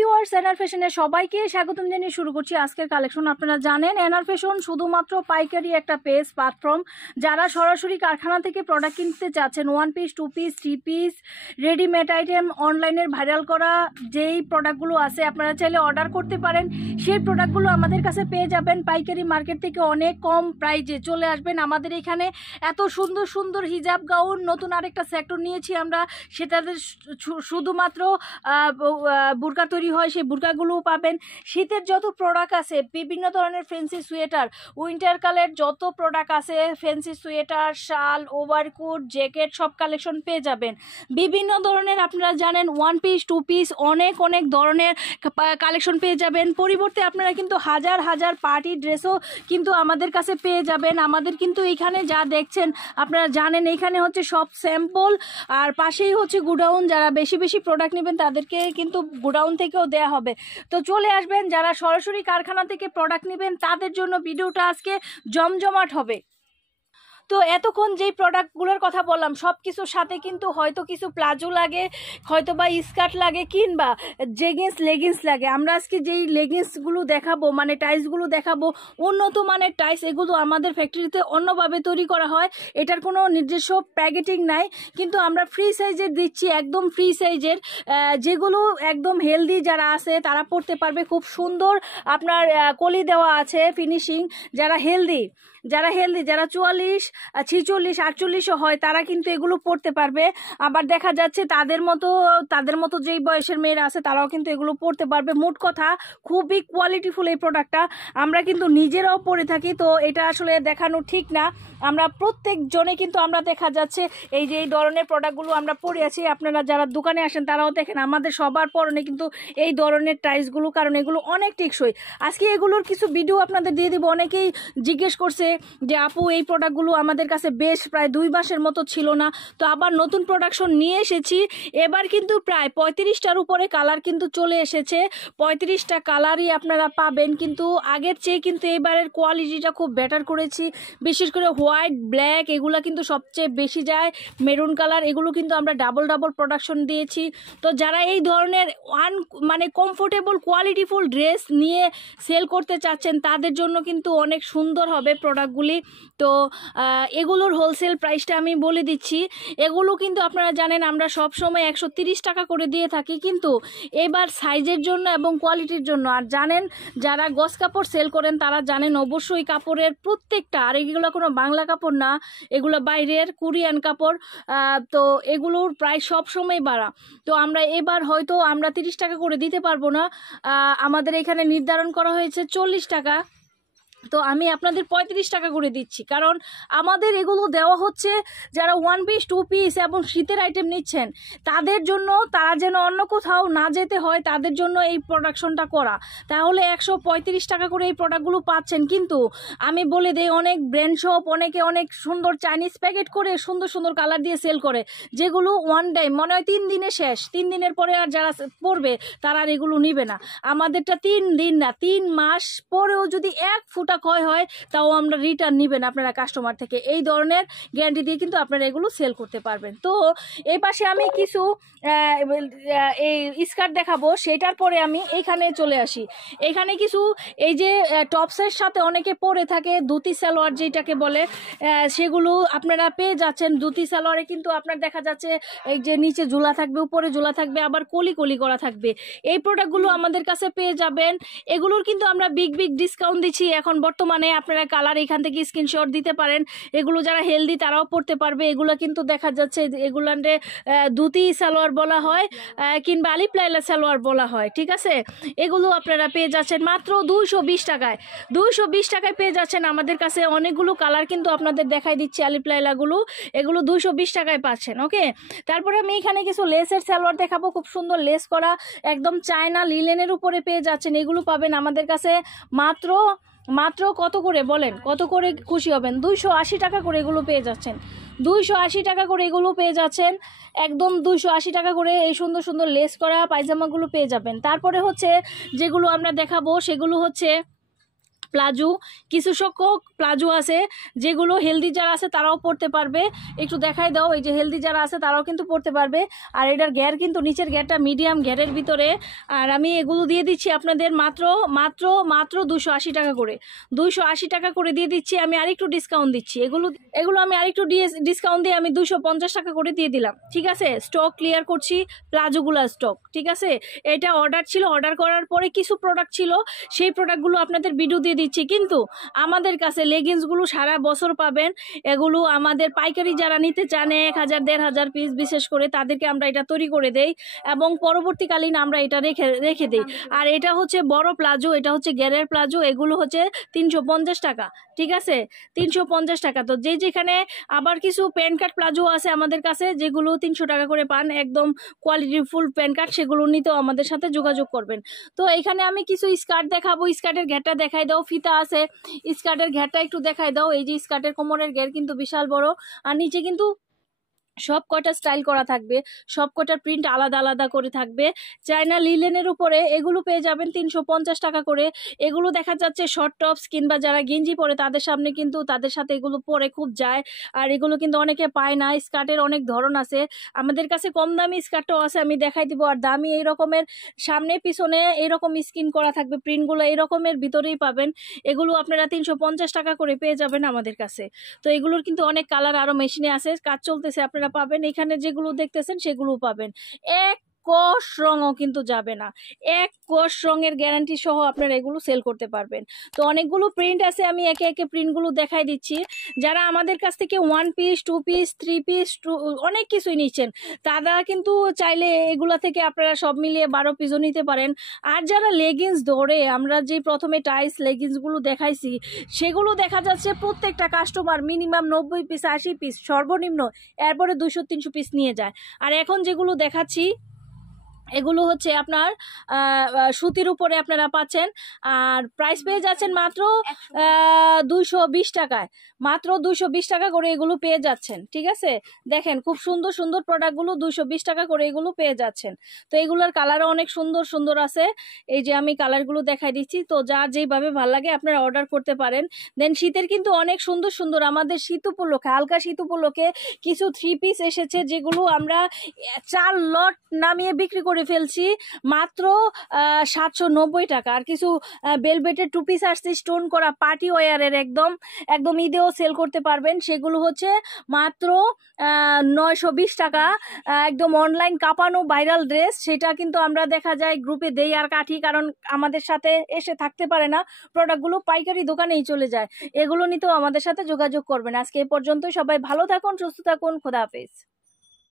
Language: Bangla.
ভিউয়ার্স, এনআর ফ্যাশনে সবাইকে স্বাগতম জানিয়ে শুরু করছি আজকের কালেকশন। আপনারা জানেন এনআর ফ্যাশন শুধুমাত্র পাইকারি একটা পেজ প্ল্যাটফর্ম। যারা সরাসরি কারখানা থেকে প্রোডাক্ট কিনতে চাচ্ছেন, 1 piece 2 piece 3 piece readymade item, অনলাইনের ভাইরাল করা যেই প্রোডাক্টগুলো আছে আপনারা চাইলে অর্ডার করতে পারেন। সেই প্রোডাক্টগুলো আমাদের কাছে পেয়ে যাবেন পাইকারি মার্কেট থেকে অনেক কম প্রাইজে। চলে আসবেন আমাদের এখানে। এত সুন্দর সুন্দর হিজাব গাউন, নতুন আরেকটা সেক্টর নিয়েছি আমরা, সেটাতে শুধুমাত্র বুরকা তৈরি হয়, সেই বুরকাগুলোও পাবেন। শীতের যত প্রোডাক্ট আছে, বিভিন্ন ধরনের ফ্যান্সি সোয়েটার, উইন্টার কালের যত প্রোডাক্ট আছে, ফ্যান্সি সোয়েটার, শাল, ওভারকোট, জ্যাকেট, সব কালেকশন পেয়ে যাবেন। বিভিন্ন ধরনের আপনারা জানেন 1 পিস 2 পিস অনেক ধরনের কালেকশন পেয়ে যাবেন। পরিবর্তে আপনারা কিন্তু হাজার হাজার পার্টি ড্রেসও কিন্তু আমাদের কাছে পেয়ে যাবেন। আমাদের কিন্তু এখানে যা দেখছেন আপনারা জানেন, এখানে হচ্ছে সব স্যাম্পল, আর পাশেই হচ্ছে গুডাউন। যারা বেশি বেশি প্রোডাক্ট নেবেন তাদেরকে কিন্তু গুডাউন থেকেও দেয়া হবে। তো চলে আসবেন, যারা সরাসরি কারখানা থেকে প্রোডাক্ট নেবেন তাদের জন্য ভিডিওটা আজকে জমজমাট হবে। তো এতক্ষণ যেই প্রোডাক্টগুলোর কথা বললাম সব কিছুর সাথে কিন্তু হয়তো কিছু প্লাজো লাগে, হয়তো বা স্কার্ট লাগে, কিংবা লেগিংস লাগে। আমরা আজকে যেই লেগিংসগুলো দেখাবো, মানে টাইসগুলো দেখাবো, উন্নত মানের টাইস। এগুলো আমাদের ফ্যাক্টরিতে অন্যভাবে তৈরি করা হয়, এটার কোনো নিজস্ব প্যাকেটিং নাই, কিন্তু আমরা ফ্রি সাইজের দিচ্ছি, একদম ফ্রি সাইজের, যেগুলো একদম হেলদি যারা আছে তারা পরতে পারবে। খুব সুন্দর আপনার কলি দেওয়া আছে, ফিনিশিং। যারা হেলদি, যারা 44, 46, 48 হয় তারা কিন্তু এগুলো পড়তে পারবে। আবার দেখা যাচ্ছে তাদের মতো যেই বয়সের মেয়েরা আছে তারাও কিন্তু এগুলো পড়তে পারবে। মোট কথা খুবই কোয়ালিটিফুল এই প্রোডাক্টটা। আমরা কিন্তু নিজেরাও পরে থাকি, তো এটা আসলে দেখানো ঠিক না। আমরা প্রত্যেকজনে কিন্তু আমরা দেখা যাচ্ছে এই যে এই ধরনের প্রোডাক্টগুলো আমরা পরে আছি। আপনারা যারা দোকানে আসেন তারাও দেখেন আমাদের সবার পরনে কিন্তু এই ধরনের টাইসগুলো, কারণ এগুলো অনেক টেকসই। আজকে এগুলোর কিছু ভিডিও আপনাদের দিয়ে দিব। অনেকেই জিজ্ঞেস করছে যে আপু এই প্রোডাক্টগুলো আমাদের কাছে বেশ প্রায় 2 মাসের মতো ছিল না, তো আবার নতুন প্রোডাকশন নিয়ে এসেছি। এবার কিন্তু প্রায় 35টার উপরে কালার কিন্তু চলে এসেছে। 35টা কালারই আপনারা পাবেন, কিন্তু আগের চেয়ে কিন্তু এবারের কোয়ালিটিটা খুব বেটার করেছি। বিশেষ করে হোয়াইট, ব্ল্যাক এগুলো কিন্তু সবচেয়ে বেশি যায়। মেরুন কালার এগুলো কিন্তু আমরা ডাবল প্রোডাকশন দিয়েছি। তো যারা এই ধরনের মানে কমফোর্টেবল কোয়ালিটিফুল ড্রেস নিয়ে সেল করতে চাচ্ছেন তাদের জন্য কিন্তু অনেক সুন্দর হবে প্রোডাক্টগুলি। তো এগুলোর হোলসেল প্রাইসটা আমি বলে দিচ্ছি। এগুলো কিন্তু আপনারা জানেন আমরা সব সময় 130 টাকা করে দিয়ে থাকি, কিন্তু এবার সাইজের জন্য এবং কোয়ালিটির জন্য। আর জানেন যারা গস কাপড় সেল করেন তারা জানেন অবশ্যই কাপড়ের প্রত্যেকটা, আর এগুলো কোনো বাংলা কাপড় না, এগুলো বাইরের কোরিয়ান কাপড়। তো এগুলোর প্রাইস সব সময় বাড়া। তো আমরা এবার হয়তো আমরা 30 টাকা করে দিতে পারবো না, আমাদের এখানে নির্ধারণ করা হয়েছে 40 টাকা। তো আমি আপনাদের 35 টাকা করে দিচ্ছি, কারণ আমাদের এগুলো দেওয়া হচ্ছে যারা 1 পিস 2 পিস এবং শীতের আইটেম নিচ্ছেন তাদের জন্য, তারা যেন অন্য কোথাও না যেতে হয় তাদের জন্য এই প্রোডাকশনটা করা। তাহলে 135 টাকা করে এই প্রোডাক্টগুলো পাচ্ছেন। কিন্তু আমি বলে দেই, অনেক ব্র্যান্ড শপ, অনেকে অনেক সুন্দর চাইনিজ প্যাকেট করে সুন্দর সুন্দর কালার দিয়ে সেল করে, যেগুলো ওয়ান টাইম, মনে হয় 3 দিনে শেষ। 3 দিনের পরে আর যারা পড়বে তারা আর এগুলো নিবে না। আমাদেরটা 3 দিন না, 3 মাস পরেও যদি 1 ফুটা ক্ষয় হয় তাও আমরা রিটার্ন নিবেন আপনারা কাস্টমার থেকে। এই ধরনের গ্যারান্টি দিয়ে কিন্তু আপনারা এগুলো সেল করতে পারবেন। তো এই পাশে আমি কিছু এই স্কার্ট দেখাবো, সেটার পরে আমি এইখানে চলে আসি। এখানে কিছু এই যে টপসের সাথে অনেকে পরে থাকে ধুতি সালোয়ার যেটাকে বলে, সেগুলো আপনারা পেয়ে যাচ্ছেন। ধুতি সালোয়ারে কিন্তু আপনার দেখা যাচ্ছে এই যে নিচে ঝুলা থাকবে, উপরে ঝুলা থাকবে, আবার কলি করা থাকবে। এই প্রোডাক্টগুলো আমাদের কাছে পেয়ে যাবেন। এগুলোর কিন্তু আমরা বিগ ডিসকাউন্ট দিচ্ছি এখন বর্তমানে। আপনারা কালার এখান থেকে স্ক্রিনশট দিতে পারেন। এগুলো যারা হেলদি তারাও পড়তে পারবে। এগুলো কিন্তু দেখা যাচ্ছে এগুলান্ডে ধুতি সালোয়ার বলা হয়, কিংবা আলিপ লাইলা সালোয়ার বলা হয়, ঠিক আছে। এগুলো আপনারা পেয়ে যাচ্ছেন মাত্র 220 টাকায়। 220 টাকায় পেয়ে যাচ্ছেন আমাদের কাছে। অনেকগুলো কালার কিন্তু আপনাদের দেখাই দিচ্ছি আলিপ লাইলাগুলো, এগুলো 220 টাকায় পাচ্ছেন। ওকে, তারপরে আমি এখানে কিছু লেসের সালোয়ার দেখাবো, খুব সুন্দর লেস করা, একদম চায়না লিলেনের উপরে পেয়ে যাচ্ছেন। এগুলো পাবেন আমাদের কাছে মাত্র কত করে বলেন, কত করে খুশি হবেন? 280 টাকা করে এগুলো পেয়ে যাচ্ছেন। 280 টাকা করে এগুলো পেয়ে যাচ্ছেন, একদম 280 টাকা করে এই সুন্দর সুন্দর লেস করা পায়জামাগুলো পেয়ে যাবেন। তারপরে হচ্ছে যেগুলো আমরা দেখাবো সেগুলো হচ্ছে প্লাজো, কিছু সংখ্যক প্লাজো আছে যেগুলো হেলদি যারা আছে তারাও পরতে পারবে। একটু দেখাই দাও, এই যে হেলদি যারা আছে তারাও কিন্তু পরতে পারবে। আর এটার ঘের কিন্তু নিচের ঘেরটা মিডিয়াম ঘেরের ভিতরে। আর আমি এগুলো দিয়ে দিচ্ছি আপনাদের মাত্র মাত্র মাত্র 280 টাকা করে, 280 টাকা করে দিয়ে দিচ্ছি। আমি আরেকটু ডিসকাউন্ট দিচ্ছি, এগুলো আমি আরেকটু ডিসকাউন্ট দিয়ে আমি 250 টাকা করে দিয়ে দিলাম। ঠিক আছে, স্টক ক্লিয়ার করছি, প্লাজোগুলার স্টক। ঠিক আছে, এটা অর্ডার ছিল, অর্ডার করার পরে কিছু প্রোডাক্ট ছিল, সেই প্রোডাক্টগুলো আপনাদের ভিডিও দিয়ে দিচ্ছি। কিন্তু আমাদের কাছে লেগিংসগুলো সারা বছর পাবেন। এগুলো আমাদের পাইকারি যারা নিতে চান 1000 1500 পিস বিশেষ করে তাদেরকে আমরা এটা তৈরি করে দেই এবং পরবর্তীকালীন আমরা এটা রেখে দিই। আর এটা হচ্ছে বড় প্লাজো, এটা হচ্ছে গেরের প্লাজো, এগুলো হচ্ছে 350 টাকা। ঠিক আছে, 350 টাকা। তো যেখানে আবার কিছু প্যান্ট কাট প্লাজো আছে আমাদের কাছে যেগুলো 300 টাকা করে পান, একদম কোয়ালিটিফুল প্যান্ট কাট, সেগুলো নিতেও আমাদের সাথে যোগাযোগ করবেন। তো এখানে আমি কিছু স্কার্ট দেখাবো, স্কার্টের ঘেরটা দেখাই দাও, ফিতা আছে, স্কার্টের ঘেরটা একটু দেখাই দাও। এই যে স্কার্টের কোমরের ঘের কিন্তু বিশাল বড়, আর নিচে কিন্তু সব কটা স্টাইল করা থাকবে, সব কটার প্রিন্ট আলাদা আলাদা করে থাকবে। চায়না লিলেনের উপরে এগুলো পেয়ে যাবেন 350 টাকা করে। এগুলো দেখা যাচ্ছে শর্ট টপস কিংবা যারা গেঞ্জি পরে তাদের সামনে কিন্তু তাদের সাথে এগুলো পরে খুব যায়। আর এগুলো কিন্তু অনেকে পায় না। স্কার্টের অনেক ধরন আছে, আমাদের কাছে কম দামি স্কার্টও আছে, আমি দেখাই দিব। আর দামি এই রকমের সামনে পিছনে এইরকম স্কিন করা থাকবে, প্রিন্টগুলো এই রকমের ভিতরেই পাবেন। এগুলো আপনারা 350 টাকা করে পেয়ে যাবেন আমাদের কাছে। তো এগুলোর কিন্তু অনেক কালার আরও মেশিনে আছে, কাজ চলতেছে, আপনারা পাবেন। এখানে যেগুলো দেখতেছেন সেগুলো পাবেন। এক কষ রঙও কিন্তু যাবে না, এক কষ রঙের গ্যারান্টি সহ আপনারা এগুলো সেল করতে পারবেন। তো অনেকগুলো প্রিন্ট আছে, আমি একে একে প্রিন্টগুলো দেখাই দিচ্ছি। যারা আমাদের কাছ থেকে 1 পিস 2 পিস 3 পিস অনেক কিছুই নিচ্ছেন, তারা কিন্তু চাইলে এগুলা থেকে আপনারা সব মিলিয়ে 12 পিসও নিতে পারেন। আর যারা লেগিংস ধরে, আমরা যে প্রথমে টাইস লেগিংসগুলো দেখাইছি সেগুলো দেখা যাচ্ছে প্রত্যেকটা কাস্টমার মিনিমাম 90 পিস 80 পিস সর্বনিম্ন, এরপরে 200-300 পিস নিয়ে যায়। আর এখন যেগুলো দেখাচ্ছি এগুলো হচ্ছে আপনার সুতির উপরে আপনারা পাচ্ছেন, আর প্রাইস পেয়ে যাচ্ছেন মাত্র 220 টাকায়, মাত্র 220 টাকা করে এগুলো পেয়ে যাচ্ছেন। ঠিক আছে, দেখেন খুব সুন্দর সুন্দর প্রোডাক্টগুলো 220 টাকা করে এগুলো পেয়ে যাচ্ছেন। তো এগুলোর কালারও অনেক সুন্দর সুন্দর আছে, এই যে আমি কালারগুলো দেখাই দিচ্ছি। তো যার যেইভাবে ভালো লাগে আপনারা অর্ডার করতে পারেন। দেন শীতের কিন্তু অনেক সুন্দর সুন্দর আমাদের শীত উপলক্ষে, হালকা শীত উপলক্ষে কিছু 3 পিস এসেছে যেগুলো আমরা 4 লট নামিয়ে বিক্রি করে ফেলছি মাত্র 790 টাকা। আর কিছু বেলভেটের 2 পিস আসছে স্টোন করা পার্টি ওয়ারের, একদম একদম ঈদেও সেল করতে পারবেন, সেগুলো হচ্ছে মাত্র 920 টাকা। একদম অনলাইন কাঁপানো ভাইরাল ড্রেস, সেটা কিন্তু আমরা দেখা যায় গ্রুপে দেই আর কাঠি, কারণ আমাদের সাথে এসে থাকতে পারে না, প্রোডাক্টগুলো পাইকারি দোকানেই চলে যায়। এগুলো নিতেও আমাদের সাথে যোগাযোগ করবেন। আজকে এ পর্যন্ত, সবাই ভালো থাকুন, সুস্থ থাকুন, খোদা হাফেজ।